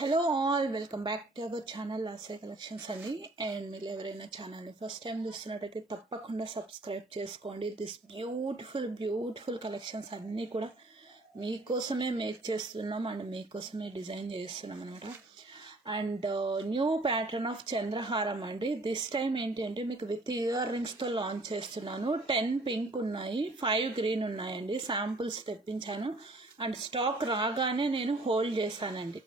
Hello all, welcome back to our channel లాసే collections అండి. And మీరు ఎవరైనా ఛానల్ని ఫస్ట్ టైం చూస్తున్నట్టయితే తప్పకుండా సబ్స్క్రైబ్ చేసుకోండి. దిస్ బ్యూటిఫుల్ కలెక్షన్స్ అన్నీ కూడా మీకోసమే మేక్ చేస్తున్నాం అండ్ మీకోసమే డిజైన్ చేస్తున్నాం అనమాట. అండ్ న్యూ ప్యాటర్న్ ఆఫ్ చంద్రహారం అండి. దిస్ టైం ఏంటి అంటే మీకు విత్ ఇయర్ రింగ్స్తో లాంచ్ చేస్తున్నాను. 10 పింక్ ఉన్నాయి, 5 గ్రీన్ ఉన్నాయండి. శాంపుల్స్ తెప్పించాను అండ్ స్టాక్ రాగానే నేను హోల్డ్ చేశానండి.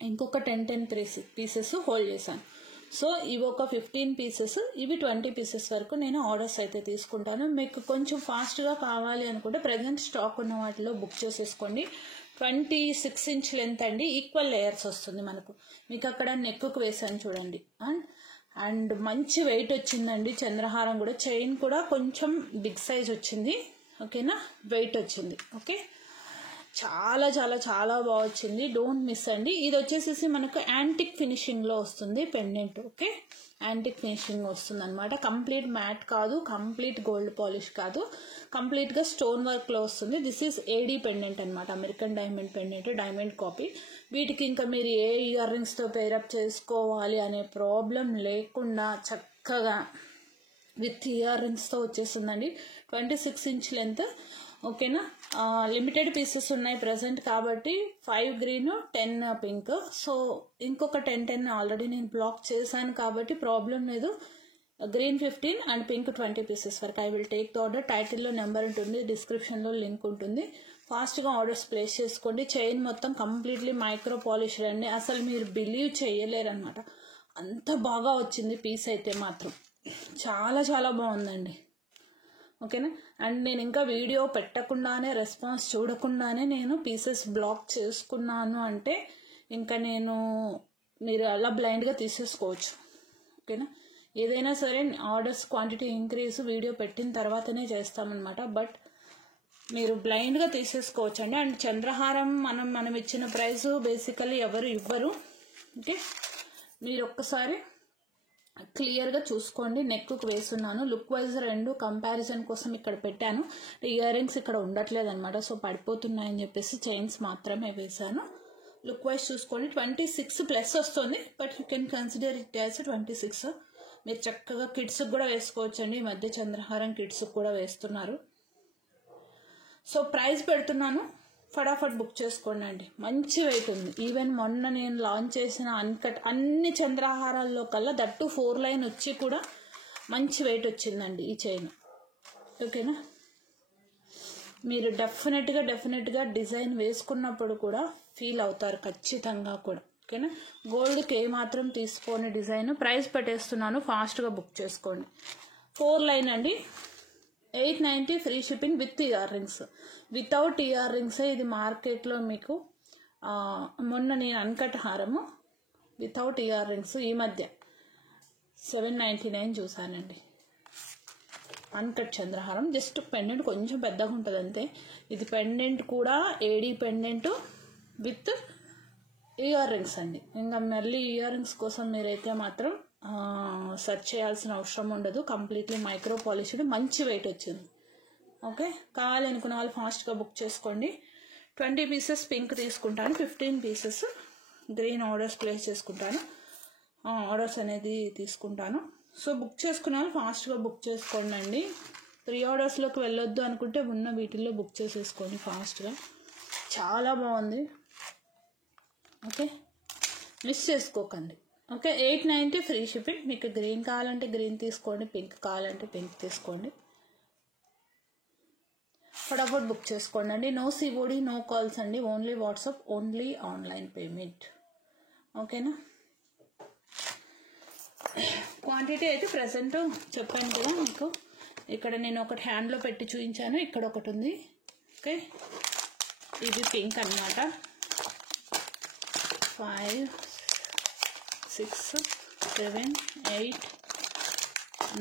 ఇంకొక 10 పీసెస్ హోల్డ్ చేశాను. సో ఇవి ఒక 15 పీసెస్, ఇవి 20 పీసెస్ వరకు నేను ఆర్డర్స్ అయితే తీసుకుంటాను. మీకు కొంచెం ఫాస్ట్గా కావాలి అనుకుంటే ప్రజెంట్ స్టాక్ ఉన్న వాటిలో బుక్ చేసేసుకోండి. 26 ఇంచ్ లెంత్ అండి, ఈక్వల్ లేయర్స్ వస్తుంది మనకు. మీకు అక్కడ నెక్కు వేసాను చూడండి. అండ్ మంచి వెయిట్ వచ్చిందండి. చంద్రహారం కూడా, చైన్ కూడా కొంచెం బిగ్ సైజ్ వచ్చింది. ఓకేనా, వెయిట్ వచ్చింది. ఓకే, చాలా చాలా చాలా బాగా వచ్చింది. డోంట్ మిస్ అండి. ఇది వచ్చేసేసి మనకు యాంటిక్ ఫినిషింగ్లో వస్తుంది పెండెంట్. ఓకే, యాంటిక్ ఫినిషింగ్ వస్తుంది అనమాట. కంప్లీట్ మ్యాట్ కాదు, కంప్లీట్ గోల్డ్ పాలిష్ కాదు, కంప్లీట్గా స్టోన్ వర్క్లో వస్తుంది. దిస్ ఈజ్ ఏడీ పెండెంట్ అనమాట, American diamond pendant, diamond copy. వీటికి ఇంకా మీరు ఏ ఇయర్ రింగ్స్తో పేరప్ చేసుకోవాలి అనే ప్రాబ్లం లేకుండా చక్కగా విత్ ఇయర్ రింగ్స్తో వచ్చేస్తుందండి. 26 ఇంచ్ లెంత్. ఓకేనా, లిమిటెడ్ పీసెస్ ఉన్నాయి ప్రజెంట్ కాబట్టి 5 గ్రీన్ 10 పింక్. సో ఇంకొక 10 ఆల్రెడీ నేను బ్లాక్ చేశాను కాబట్టి ప్రాబ్లం లేదు. గ్రీన్ 15 అండ్ పింక్ 20 పీసెస్ వరకు I will take the order. టైటిల్లో నెంబర్ ఉంటుంది, డిస్క్రిప్షన్లో లింక్ ఉంటుంది. ఫాస్ట్గా ఆర్డర్స్ ప్లేస్ చేసుకోండి. చైన్ మొత్తం కంప్లీట్లీ మైక్రో పాలిష్ అండి. అసలు మీరు బిలీవ్ చేయలేరనమాట, అంత బాగా వచ్చింది పీస్ అయితే మాత్రం. చాలా చాలా బాగుందండి. ఓకేనా, అండ్ నేను ఇంకా వీడియో పెట్టకుండానే, రెస్పాన్స్ చూడకుండానే నేను పీసెస్ బ్లాక్ చేసుకున్నాను అంటే ఇంకా మీరు అలా బ్లైండ్గా తీసేసుకోవచ్చు. ఓకేనా, ఏదైనా సరే ఆర్డర్స్ క్వాంటిటీ ఇంక్రీజ్ వీడియో పెట్టిన తర్వాతనే చేస్తామన్నమాట. బట్ మీరు బ్లైండ్గా తీసేసుకోవచ్చు అండి. అండ్ చంద్రహారం మనం ఇచ్చిన ప్రైస్ బేసికలీ ఎవరు ఇవ్వరు. ఓకే, మీరు ఒక్కసారి క్లియర్గా చూసుకోండి. నెక్కు వేస్తున్నాను. లుక్ వైజ్ 2 కంపారిజన్ కోసం ఇక్కడ పెట్టాను. ఇయర్ రింగ్స్ ఇక్కడ ఉండట్లేదు అనమాట, సో పడిపోతున్నాయని చెప్పేసి చైన్స్ మాత్రమే వేశాను. లుక్ వైజ్ చూసుకోండి. 26 ప్లస్ వస్తుంది, but you can consider it as 26. మీరు చక్కగా కిడ్స్కి కూడా వేసుకోవచ్చండి. ఈ మధ్య చంద్రహారం కిడ్స్కి కూడా వేస్తున్నారు. సో ప్రైస్ పెడుతున్నాను, ఫటాఫట్ బుక్ చేసుకోండి అండి. మంచి వెయిట్ ఉంది. ఈవెన్ మొన్న నేను లాంచ్ చేసిన అన్కట్ అన్ని చంద్రహారాల్లో కల్లా దట్టు 4 లైన్ వచ్చి కూడా మంచి వెయిట్ వచ్చిందండి ఈ చైన్. ఓకేనా, మీరు డెఫినెట్గా డిజైన్ వేసుకున్నప్పుడు కూడా ఫీల్ అవుతారు ఖచ్చితంగా కూడా. ఓకేనా, గోల్డ్కి ఏమాత్రం తీసుకోని డిజైన్. ప్రైస్ పెట్టేస్తున్నాను, ఫాస్ట్గా బుక్ చేసుకోండి. 4 లైన్ అండి, 890 free shipping with ear rings. Without ear rings ఇది మార్కెట్లో మీకు మొన్న నేను అన్కట్ హారము వితౌట్ ఇయర్ రింగ్స్ ఈ మధ్య 799 చూసానండి. అన్కట్ చంద్రహారం, జస్ట్ పెండెంట్ కొంచెం పెద్దగా ఉంటుంది అంతే. ఇది పెండెంట్ కూడా ఏడీ పెండెంట్ విత్ ఇయర్ రింగ్స్ అండి. ఇంకా మళ్ళీ ఇయర్ రింగ్స్ కోసం మీరైతే మాత్రం సెర్చ్ చేయాల్సిన అవసరం ఉండదు. కంప్లీట్లీ మైక్రో పాలిష్డ్, మంచి వెయిట్ వచ్చింది. ఓకే, కావాలనుకున్న వాళ్ళు ఫాస్ట్గా బుక్ చేసుకోండి. 20 పీసెస్ పింక్ తీసుకుంటాను, 15 పీసెస్ గ్రీన్ ఆర్డర్స్ ప్లేస్ చేసుకుంటాను. ఆర్డర్స్ అనేది తీసుకుంటాను. సో బుక్ చేసుకున్న వాళ్ళు ఫాస్ట్గా బుక్ చేసుకోండి అండి. 3 ఆర్డర్స్లోకి వెళ్ళొద్దు అనుకుంటే ఉన్న వీటిల్లో బుక్ చేసేసుకోండి ఫాస్ట్గా. చాలా బాగుంది. ఓకే, మిస్ చేసుకోకండి. Okay, 890 free shipping. మీకు గ్రీన్ కావాలంటే గ్రీన్ తీసుకోండి, పింక్ కావాలంటే పింక్ తీసుకోండి. ఫటాఫట్ బుక్ చేసుకోండి అండి. నో సిఓడి, నో కాల్స్ అండి, only WhatsApp, only online payment. ఓకేనా, క్వాంటిటీ అయితే ప్రజెంట్ చెప్పాను కదా మీకు. ఇక్కడ నేను ఒకటి హ్యాండ్లో పెట్టి చూపించాను, ఇక్కడ ఒకటి ఉంది. ఓకే, ఇది పింక్ అనమాట. 5 6 7 8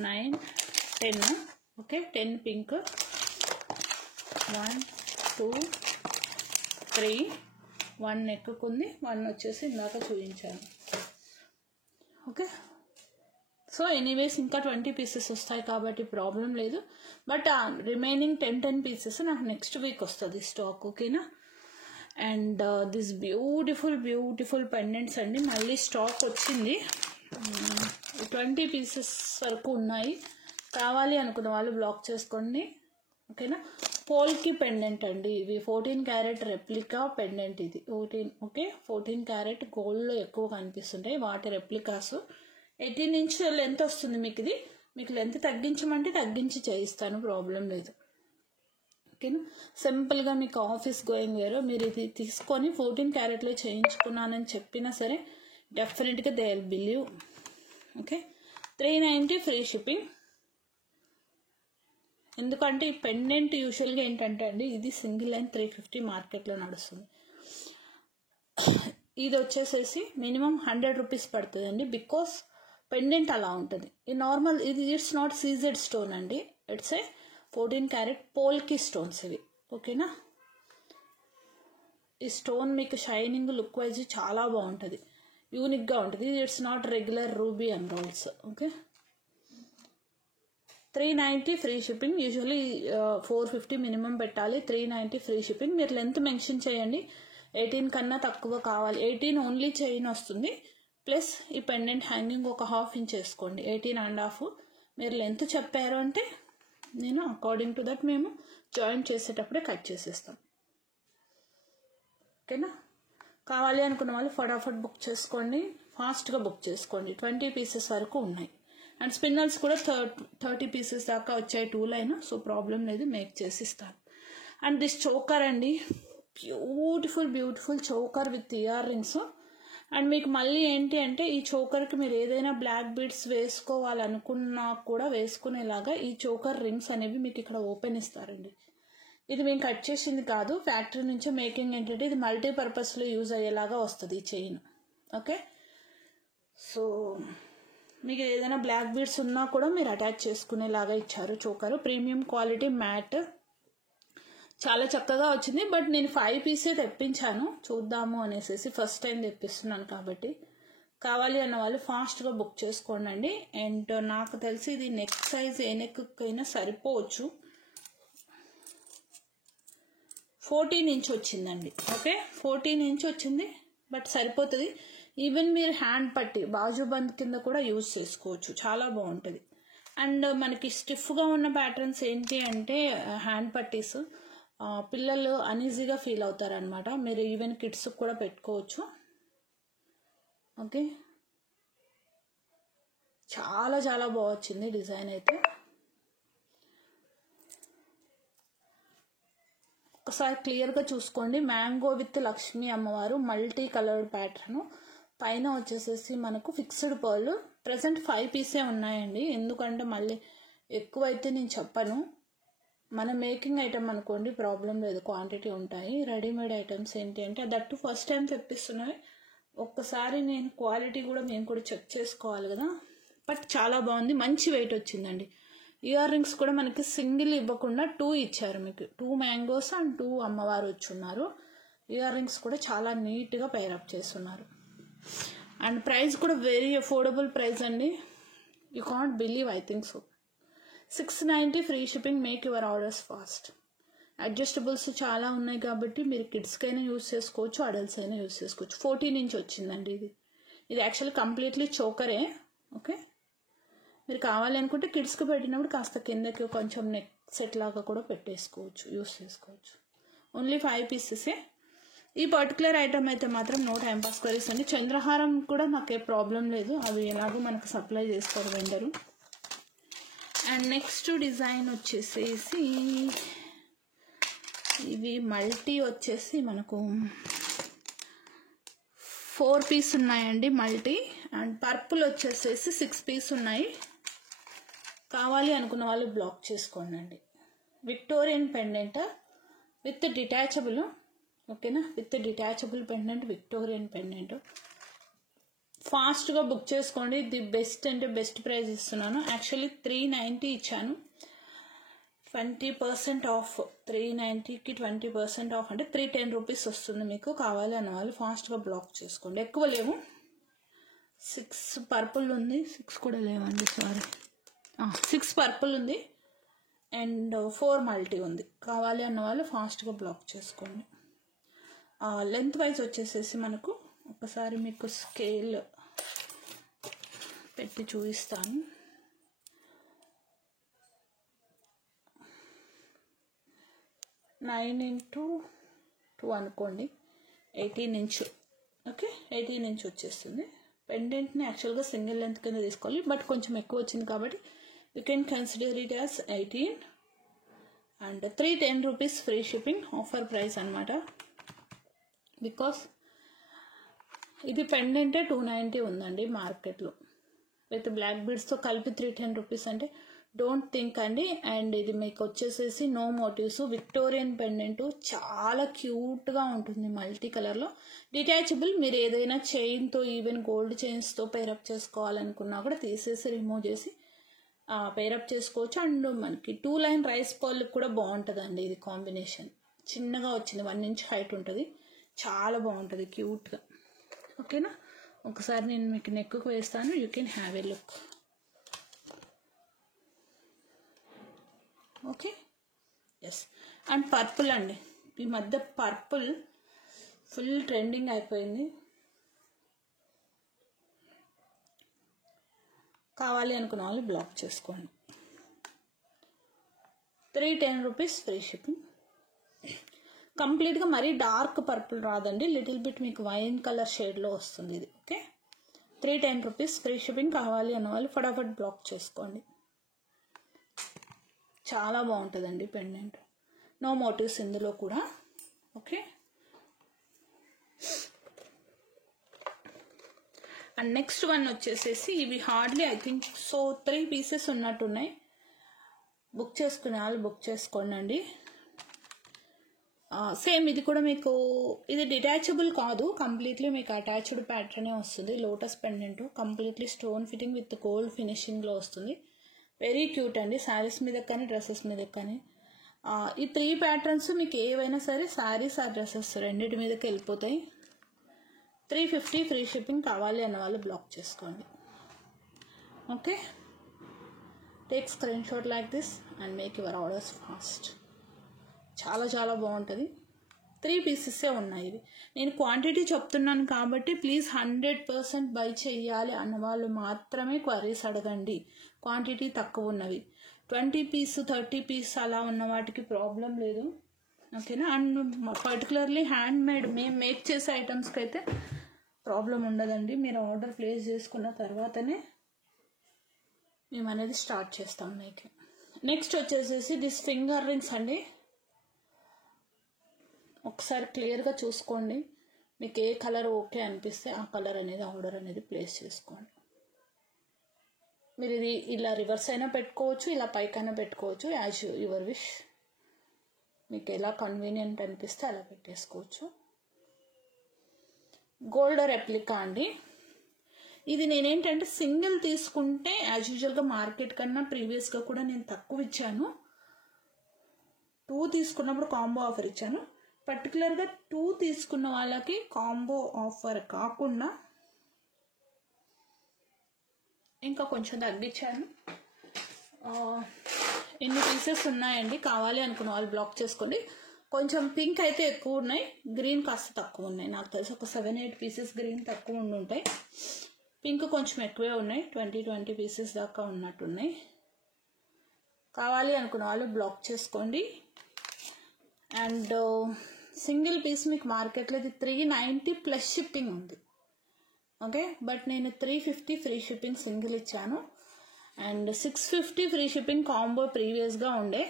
9 10. ఓకే, 10 పింక్, 1 2 3, 1 నెక్కుకుంది, 1 వచ్చేసి ఇందాక చూపించాను. ఓకే, సో ఎనీవేస్ ఇంకా 20 పీసెస్ వస్తాయి కాబట్టి ప్రాబ్లం లేదు. బట్ రిమైనింగ్ 10 పీసెస్ నాకు నెక్స్ట్ వీక్ వస్తుంది స్టాక్. ఓకేనా, అండ్ దిస్ బ్యూటిఫుల్ పెండెంట్స్ అండి. మళ్ళీ స్టాక్ వచ్చింది, 20 పీసెస్ వరకు ఉన్నాయి. కావాలి అనుకున్న వాళ్ళు బ్లాక్ చేసుకోండి, ఓకేనా. పోల్కి పెండెంట్ అండి ఇవి, 14 క్యారెట్ రెప్లికా పెండెంట్ ఇది. 14 క్యారెట్ గోల్డ్లో ఎక్కువ కనిపిస్తుంటాయి, వాటి రెప్లికాస్. 18 ఇంచ్ లెంత్ వస్తుంది మీకు ఇది. మీకు లెంత్ తగ్గించమంటే తగ్గించి చేయిస్తాను, ప్రాబ్లం లేదు, ఓకేనా. సింపుల్గా మీకు ఆఫీస్ గోయింగ్ వేరు మీరు ఇది తీసుకొని 14 క్యారెట్లో చేయించుకున్నానని చెప్పినా సరే డెఫినెట్గా they will believe, okay. 390 free shipping. ఎందుకంటే ఈ పెండెంట్ యూజువల్గా ఏంటంటే అండి, ఇది సింగిల్ లైన్ 350 మార్కెట్లో నడుస్తుంది. ఇది వచ్చేసేసి మినిమం 100 రూపీస్ పడుతుంది అండి, బికాస్ పెండెంట్ అలా ఉంటుంది. ఈ నార్మల్ ఇది ఇట్స్ నాట్ సీజెడ్ స్టోన్ అండి, ఇట్స్ ఏ 14 క్యారెట్ పోల్కి స్టోన్స్ ఇవి, ఓకేనా. ఈ స్టోన్ మీకు షైనింగ్ లుక్ వైజ్ చాలా బాగుంటుంది, యూనిక్గా ఉంటుంది. It's not regular ruby emeralds, okay. 390 free shipping. Usually 450 minimum పెట్టాలి, 390 ఫ్రీ షిప్పింగ్. మీరు లెంత్ మెన్షన్ చేయండి, 18 కన్నా తక్కువ కావాలి. 18 ఓన్లీ చైన్ వస్తుంది, ప్లస్ ఈ పెండెంట్ హ్యాంగింగ్ ఒక 1/2 ఇంచ్ వేసుకోండి, 18.5. మీరు లెంత్ చెప్పారు అంటే నేను అకార్డింగ్ టు దట్ మేము జాయింట్ చేసేటప్పుడే కట్ చేసేస్తాం, ఓకేనా. కావాలి అనుకున్న వాళ్ళు ఫటాఫట్ బుక్ చేసుకోండి, ఫాస్ట్గా బుక్ చేసుకోండి. 20 పీసెస్ వరకు ఉన్నాయి. అండ్ స్పిన్నల్స్ కూడా 30 పీసెస్ దాకా వచ్చాయి, 2 లైన్. సో ప్రాబ్లం లేదు, మేక్ చేసి ఇస్తాను. అండ్ దిస్ చోకర్ అండి, beautiful choker with ear rings. And మీకు మళ్ళీ ఏంటి అంటే ఈ చోకర్కి మీరు ఏదైనా బ్లాక్ బీడ్స్ వేసుకోవాలనుకున్నా కూడా వేసుకునేలాగా ఈ చోకర్ రింగ్స్ అనేవి మీకు ఇక్కడ ఓపెన్ ఇస్తారండి. ఇది మేము కట్ చేసింది కాదు, ఫ్యాక్టరీ నుంచి మేకింగ్ ఏంటంటే ఇది మల్టీపర్పస్లో యూజ్ అయ్యేలాగా వస్తుంది ఈ చైన్, ఓకే. సో మీకు ఏదైనా బ్లాక్ బీడ్స్ ఉన్నా కూడా మీరు అటాచ్ చేసుకునేలాగా ఇచ్చారు చోకరు. ప్రీమియం క్వాలిటీ మ్యాట్, చాలా చక్కగా వచ్చింది. బట్ నేను 5 పీసే తెప్పించాను, చూద్దాము అనేసి, ఫస్ట్ టైం తెప్పిస్తున్నాను కాబట్టి. కావాలి అన్న వాళ్ళు ఫాస్ట్గా బుక్ చేసుకోండి. అండ్ నాకు తెలిసి ఇది నెక్ సైజ్ ఏ నెక్కైనా సరిపోవచ్చు. 14 ఇంచ్ వచ్చిందండి, ఓకే. 14 ఇంచ్ వచ్చింది, బట్ సరిపోతుంది. ఈవెన్ మీరు హ్యాండ్ పట్టి బాజుబంద్ కింద కూడా యూజ్ చేసుకోవచ్చు, చాలా బాగుంటుంది. అండ్ మనకి స్టిఫ్గా ఉన్న ప్యాటర్న్స్ ఏంటి అంటే హ్యాండ్ పట్టీస్ పిల్లలు అనీజీగా ఫీల్ అవుతారనమాట. మీరు ఈవెన్ కిడ్స్కి కూడా పెట్టుకోవచ్చు, ఓకే. చాలా బాగా వచ్చింది డిజైన్ అయితే. ఒకసారి క్లియర్గా చూసుకోండి. మ్యాంగో విత్ లక్ష్మీ అమ్మవారు మల్టీ కలర్డ్ ప్యాటర్న్, పైన వచ్చేసేసి మనకు ఫిక్స్డ్ పర్ల్. ప్రజెంట్ 5 పీసే ఉన్నాయండి, ఎందుకంటే మళ్ళీ ఎక్కువైతే నేను చెప్పను. మన మేకింగ్ ఐటమ్ అనుకోండి ప్రాబ్లం లేదు, క్వాంటిటీ ఉంటాయి. రెడీమేడ్ ఐటమ్స్ ఏంటి అంటే దట్టు ఫస్ట్ టైం తెప్పిస్తున్నాయి, ఒక్కసారి నేను క్వాలిటీ కూడా మేము కూడా చెక్ చేసుకోవాలి కదా. బట్ చాలా బాగుంది, మంచి వెయిట్ వచ్చిందండి. ఇయర్ రింగ్స్ కూడా మనకి సింగిల్ ఇవ్వకుండా 2 ఇచ్చారు, మీకు 2 మ్యాంగోస్ అండ్ 2 అమ్మవారు వచ్చున్నారు. ఇయర్ రింగ్స్ కూడా చాలా నీట్గా పేరప్ చేస్తున్నారు. అండ్ ప్రైస్ కూడా వెరీ అఫోర్డబుల్ ప్రైస్ అండి, you can't believe, I think so. 690 free shipping. Make your orders fast. Adjustables చాలా ఉన్నాయి కాబట్టి మీరు కిడ్స్కి అయినా యూజ్ చేసుకోవచ్చు, అడల్ట్స్ అయినా యూజ్ చేసుకోవచ్చు. 14 ఇంచ్ వచ్చిందండి ఇది. ఇది యాక్చువల్లీ కంప్లీట్లీ చోకరే, ఓకే. మీరు కావాలి అనుకుంటే కిడ్స్కి పెట్టినప్పుడు కాస్త కిందకి కొంచెం నెక్ సెట్ లాగా కూడా పెట్టేసుకోవచ్చు, యూజ్ చేసుకోవచ్చు. ఓన్లీ 5 పీసెసే. ఈ పర్టికులర్ ఐటమ్ అయితే మాత్రం నో టైం పాస్ క్వరీస్ అండి. చంద్రహారం కూడా మాకే ప్రాబ్లం లేదు, అవి ఎలాగో మనకు సప్లై చేస్తారు వెండరు. అండ్ నెక్స్ట్ డిజైన్ వచ్చేసేసి ఇవి మల్టీ వచ్చేసి మనకు 4 పీస్ ఉన్నాయండి మల్టీ. అండ్ పర్పుల్ వచ్చేసేసి 6 పీస్ ఉన్నాయి. కావాలి అనుకున్న వాళ్ళు బ్లాక్ చేసుకోండి. విక్టోరియన్ పెండెంట్ విత్ డిటాచబుల్, ఓకేనా. With detachable pendant, Victorian pendant. ఫాస్ట్గా బుక్ చేసుకోండి. ది బెస్ట్ అంటే బెస్ట్ ప్రైస్ ఇస్తున్నాను. యాక్చువల్లీ 390 ఇచ్చాను, 20% ఆఫ్. 390కి 20% ఆఫ్ అంటే 310 రూపీస్ వస్తుంది మీకు. కావాలి అన్న వాళ్ళు ఫాస్ట్గా బ్లాక్ చేసుకోండి. ఎక్కువ లేవు, 6 పర్పుల్ ఉంది, 6 కూడా లేవండి, సారీ, 6 పర్పుల్ ఉంది అండ్ 4 మల్టీ ఉంది. కావాలి అన్న వాళ్ళు ఫాస్ట్గా బ్లాక్ చేసుకోండి. లెంత్ వైజ్ వచ్చేసేసి మనకు ఒకసారి మీకు స్కేల్ పెట్టి చూపిస్తాను. 9 into 2 అనుకోండి, 18 ఇంచ్. ఓకే, 18 ఇంచ్ వచ్చేస్తుంది. పెండెంట్ని యాక్చువల్గా సింగిల్ లెంత్ కింద తీసుకోవాలి, బట్ కొంచెం ఎక్కువ వచ్చింది కాబట్టి you can consider it as 18 and 310 rupees free shipping offer price అనమాట. బికాస్ ఇది పెండెంటే 290 ఉందండి మార్కెట్లో, విత్ బ్లాక్ బీడ్స్తో కలిపి 310 రూపీస్ అంటే డోంట్ థింక్ అండి. అండ్ ఇది మీకు వచ్చేసేసి నో మోటివ్స్, విక్టోరియన్ పెండెంట్, చాలా క్యూట్గా ఉంటుంది మల్టీ కలర్లో, డిటాచబుల్. మీరు ఏదైనా చైన్తో, ఈవెన్ గోల్డ్ చైన్స్తో పేరప్ చేసుకోవాలనుకున్నా కూడా తీసేసి రిమూవ్ చేసి పేరప్ చేసుకోవచ్చు. అండ్ మనకి 2 లైన్ రైస్ పర్ల్కి కూడా బాగుంటుందండి ఇది కాంబినేషన్. చిన్నగా వచ్చింది, 1 ఇంచ్ హైట్ ఉంటుంది, చాలా బాగుంటుంది క్యూట్గా. ఓకేనా, ఒకసారి నేను మీకు నెక్కు వేస్తాను, you can have a look. Okay, yes. And purple అండి, ఈ మధ్య పర్పుల్ ఫుల్ ట్రెండింగ్ అయిపోయింది. కావాలి అనుకున్న వాళ్ళు బ్లాక్ చేసుకోండి. 310 రూపీస్ ఫ్రీ షిప్పింగ్. కంప్లీట్గా మరీ డార్క్ పర్పుల్ రాదండి, లిటిల్ బిట్ మీకు వైన్ కలర్ షేడ్లో వస్తుంది ఇది. Okay, 310 rupees free shipping. కావాలి అన్న వాళ్ళు ఫటాఫట్ బ్లాక్ చేసుకోండి. చాలా బాగుంటుందండి పెండెంట్, నో మోటివ్స్ ఇందులో కూడా. ఓకే, అండ్ నెక్స్ట్ వన్ వచ్చేసేసి ఇవి హార్డ్లీ ఐ థింక్ 3 పీసెస్ ఉన్నట్టున్నాయి. బుక్ చేసుకునే వాళ్ళు బుక్ చేసుకోండి అండి. సేమ్ ఇది కూడా మీకు, ఇది డిటాచబుల్ కాదు, కంప్లీట్లీ మీకు అటాచ్డ్ ప్యాటర్నే వస్తుంది. Lotus pendant, completely stone fitting with gold ఫినిషింగ్లో వస్తుంది. వెరీ క్యూట్ అండి, శారీస్ మీద కానీ డ్రెస్సెస్ మీద కానీ. ఈ 3 ప్యాటర్న్స్ మీకు ఏవైనా సరే శారీస్ ఆ డ్రెస్సెస్ రెండింటి మీదకి వెళ్ళిపోతాయి. 350 ఫ్రీ షిప్పింగ్. కావాలి అన్న వాళ్ళు బ్లాక్ చేసుకోండి. Okay, take screen shot like this and make your orders fast. చాలా చాలా బాగుంటుంది. 3 పీసెసే ఉన్నాయి ఇవి. నేను క్వాంటిటీ చెప్తున్నాను కాబట్టి ప్లీజ్ 100% బై చెయ్యాలి అన్నవాళ్ళు మాత్రమే క్వరీస్ అడగండి. క్వాంటిటీ తక్కువ ఉన్నవి 20 పీస్ 30 పీస్ అలా ఉన్న వాటికి ప్రాబ్లం లేదు. ఓకేనా, అండ్ పర్టికులర్లీ హ్యాండ్ మేడ్ మేము మేక్ చేసే ఐటమ్స్కి అయితే ప్రాబ్లం ఉండదండి. మీరు ఆర్డర్ ప్లేస్ చేసుకున్న తర్వాతనే మేము అనేది స్టార్ట్ చేస్తాం మీకు. నెక్స్ట్ వచ్చేసేసి దిస్ ఫింగర్ రింగ్స్ అండి. ఒకసారి క్లియర్గా చూసుకోండి, మీకు ఏ కలర్ ఓకే అనిపిస్తే ఆ కలర్ అనేది ఆర్డర్ అనేది ప్లేస్ చేసుకోండి. మీరు ఇది ఇలా రివర్స్ అయినా పెట్టుకోవచ్చు, ఇలా పైకైనా పెట్టుకోవచ్చు, యాజ్ యువర్ విష్. మీకు ఎలా కన్వీనియంట్ అనిపిస్తే అలా పెట్టేసుకోవచ్చు. గోల్డ్ రెప్లికా అండి. ఇది నేనేంటంటే సింగిల్ తీసుకుంటే యాజ్ యూజువల్గా మార్కెట్ కన్నా ప్రీవియస్గా కూడా నేను తక్కువ ఇచ్చాను. 2 తీసుకున్నప్పుడు కాంబో ఆఫర్ ఇచ్చాను. పర్టికులర్గా 2 తీసుకున్న వాళ్ళకి కాంబో ఆఫర్ కాకుండా ఇంకా కొంచెం తగ్గించాను. ఇన్ని పీసెస్ ఉన్నాయండి, కావాలి అనుకున్న వాళ్ళు బ్లాక్ చేసుకోండి. కొంచెం పింక్ అయితే ఎక్కువ ఉన్నాయి, గ్రీన్ కాస్త తక్కువ ఉన్నాయి. నాకు తెలిసి ఒక 7-8 పీసెస్ గ్రీన్ తక్కువ ఉంటాయి, పింక్ కొంచెం ఎక్కువే ఉన్నాయి. 20 పీసెస్ దాకా ఉన్నట్టున్నాయి. కావాలి అనుకున్న వాళ్ళు బ్లాక్ చేసుకోండి. అండ్ సింగిల్ పీస్ మీకు మార్కెట్లో ఇది 390 ప్లస్ షిప్పింగ్ ఉంది. ఓకే, బట్ నేను 350 ఫ్రీ షిప్పింగ్ సింగిల్ ఇచ్చాను. అండ్ 650 ఫ్రీ షిప్పింగ్ కాంబో ప్రీవియస్గా ఉండే,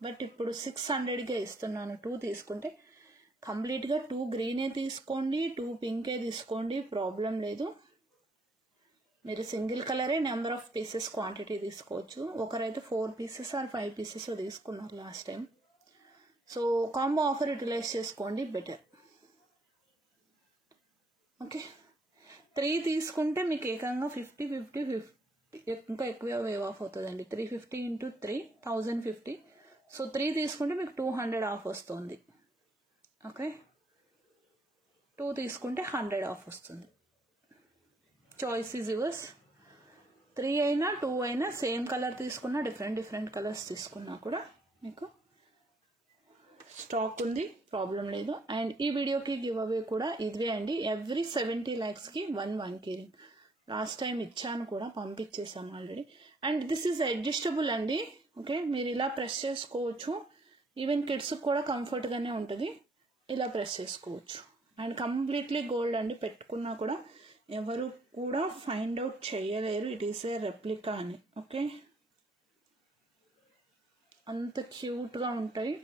బట్ ఇప్పుడు 600కే ఇస్తున్నాను. 2 తీసుకుంటే కంప్లీట్గా 2 గ్రీనే తీసుకోండి, 2 పింకే తీసుకోండి, ప్రాబ్లం లేదు. మీరు సింగిల్ కలరే నెంబర్ ఆఫ్ పీసెస్ క్వాంటిటీ తీసుకోవచ్చు. ఒకరైతే 4 పీసెస్ ఆర్ 5 పీసెస్ తీసుకున్నారు last time. So combo offer utilize చేసుకోండి, బెటర్. ఓకే, 3 తీసుకుంటే మీకు ఏకంగా 50 ఇంకా ఎక్కువ వేవ్ ఆఫ్ అవుతుందండి. 350 into 3 1050. సో 3 తీసుకుంటే మీకు 200 ఆఫ్ వస్తుంది. ఓకే, 2 తీసుకుంటే 100 ఆఫ్ వస్తుంది. Choice is yours. 3 అయినా 2 అయినా సేమ్ కలర్ తీసుకున్నా, డిఫరెంట్ కలర్స్ తీసుకున్నా కూడా మీకు స్టాక్ ఉంది, ప్రాబ్లం లేదు. అండ్ ఈ వీడియోకి గివ్ అవే కూడా ఇదే అండి. ఎవ్రీ 70 lakhsకి 1 key ring. లాస్ట్ టైం ఇచ్చాను కూడా, పంపించేసాము already. And this is adjustable అండి. ఓకే, మీరు ఇలా ప్రెస్ చేసుకోవచ్చు. ఈవెన్ కిడ్స్కి కూడా కంఫర్ట్గానే ఉంటుంది. ఇలా ప్రెస్ చేసుకోవచ్చు. అండ్ కంప్లీట్లీ గోల్డ్ అండి. పెట్టుకున్నా కూడా ఎవరు కూడా ఫైండ్ అవుట్ చేయలేరు ఇట్ ఈస్ ఏ రెప్లికా అని. ఓకే, అంత క్యూట్గా ఉంటాయి,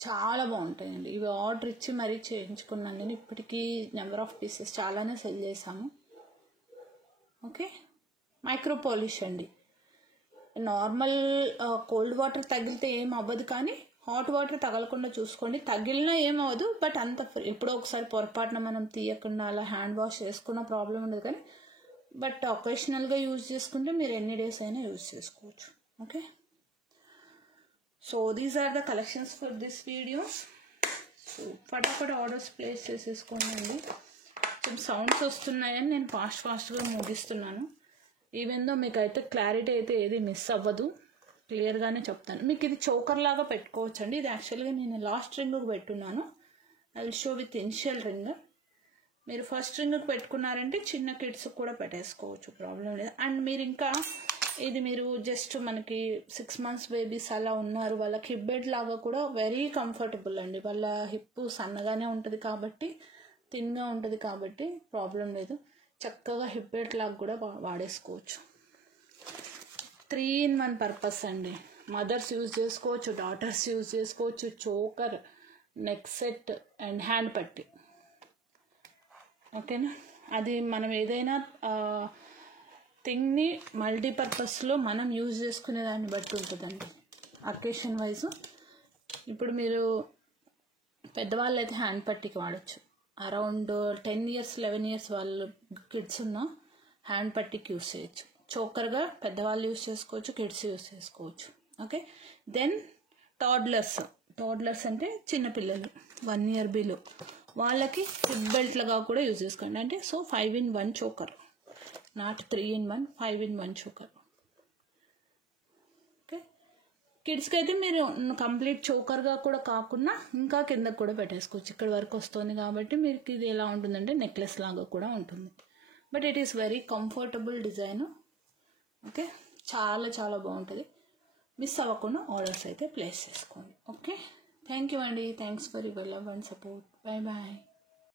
చాలా బాగుంటాయండి. ఇవి ఆర్డర్ ఇచ్చి మరీ చేయించుకున్నాను నేను. ఇప్పటికీ నెంబర్ ఆఫ్ పీసెస్ చాలానే సెల్ చేశాము. ఓకే, మైక్రో పాలిష్ అండి. నార్మల్ కోల్డ్ వాటర్ తగిలితే ఏం అవ్వదు, కానీ హాట్ వాటర్ తగలకుండా చూసుకోండి. తగిలినా ఏం అవ్వదు, బట్ అంత ఎప్పుడో ఒకసారి పొరపాటున మనం తీయకుండా అలా హ్యాండ్ వాష్ చేసుకున్న ప్రాబ్లం ఉండదు. కానీ బట్ ఒకేషనల్గా యూజ్ చేసుకుంటే మీరు ఎన్ని డేస్ అయినా యూజ్ చేసుకోవచ్చు. Okay, so these are the collections for this video. So ఫటాఫట్ ఆర్డర్స్ ప్లేస్ చేసేసుకోండి. కొంచెం సౌండ్స్ వస్తున్నాయని నేను ఫాస్ట్గా ముగిస్తున్నాను. ఈవెన్ దో మీకు అయితే క్లారిటీ అయితే ఏది మిస్ అవ్వదు, క్లియర్గానే చెప్తాను. మీకు ఇది చోకర్ లాగా పెట్టుకోవచ్చు అండి. ఇది యాక్చువల్గా నేను లాస్ట్ రింగ్కి పెట్టున్నాను. I will show with initial ring. మీరు ఫస్ట్ రింగ్కి పెట్టుకున్నారంటే చిన్న కిడ్స్కి కూడా పెట్టేసుకోవచ్చు, ప్రాబ్లం లేదు. అండ్ మీరు ఇంకా ఇది మీరు జస్ట్ మనకి 6 months బేబీస్ అలా ఉన్నారు, వాళ్ళకి హిప్ బెల్ట్ లాగా కూడా వెరీ కంఫర్టబుల్ అండి. వాళ్ళ హిప్ సన్నగానే ఉంటుంది కాబట్టి, థిన్గా ఉంటుంది కాబట్టి ప్రాబ్లం లేదు. చక్కగా హిప్ బెల్ట్ లాగా కూడా వాడేసుకోవచ్చు. 3-in-1 పర్పస్ అండి. మదర్స్ యూజ్ చేసుకోవచ్చు, డాటర్స్ యూజ్ చేసుకోవచ్చు. Choker, neck set and hand పట్టి. ఓకేనా, అది మనం ఏదైనా థింగ్ని మల్టీపర్పస్లో మనం యూజ్ చేసుకునే దాన్ని బట్టి ఉంటుందండి, అకేషన్ వైజ్. ఇప్పుడు మీరు పెద్దవాళ్ళు అయితే హ్యాండ్ పట్టికి వాడచ్చు. అరౌండ్ 10 years 11 years వాళ్ళు కిడ్స్ ఉన్న హ్యాండ్ పట్టికి యూజ్ చేయొచ్చు. చోకర్గా పెద్దవాళ్ళు యూజ్ చేసుకోవచ్చు, కిడ్స్ యూజ్ చేసుకోవచ్చు. ఓకే, దెన్ టాడ్లర్స్ అంటే చిన్నపిల్లలు 1 year బిలో, వాళ్ళకి హిప్ బెల్ట్లాగా కూడా యూజ్ చేసుకోండి. అంటే so 5-in-1 choker, not 3-in-1, 5-in-1 choker. Okay, కిడ్స్కి అయితే మీరు కంప్లీట్ చోకర్గా కూడా కాకుండా ఇంకా కిందకు కూడా పెట్టేసుకోవచ్చు. ఇక్కడ వరకు వస్తుంది కాబట్టి మీకు ఇది ఎలా ఉంటుందంటే నెక్లెస్ లాగా కూడా ఉంటుంది. But it is very comfortable design. Okay, చాలా బాగుంటుంది. మిస్ అవ్వకుండా ఆర్డర్స్ అయితే ప్లేస్ చేసుకోండి. ఓకే, థ్యాంక్ యూ అండి. Thanks for your love and support. Bye bye.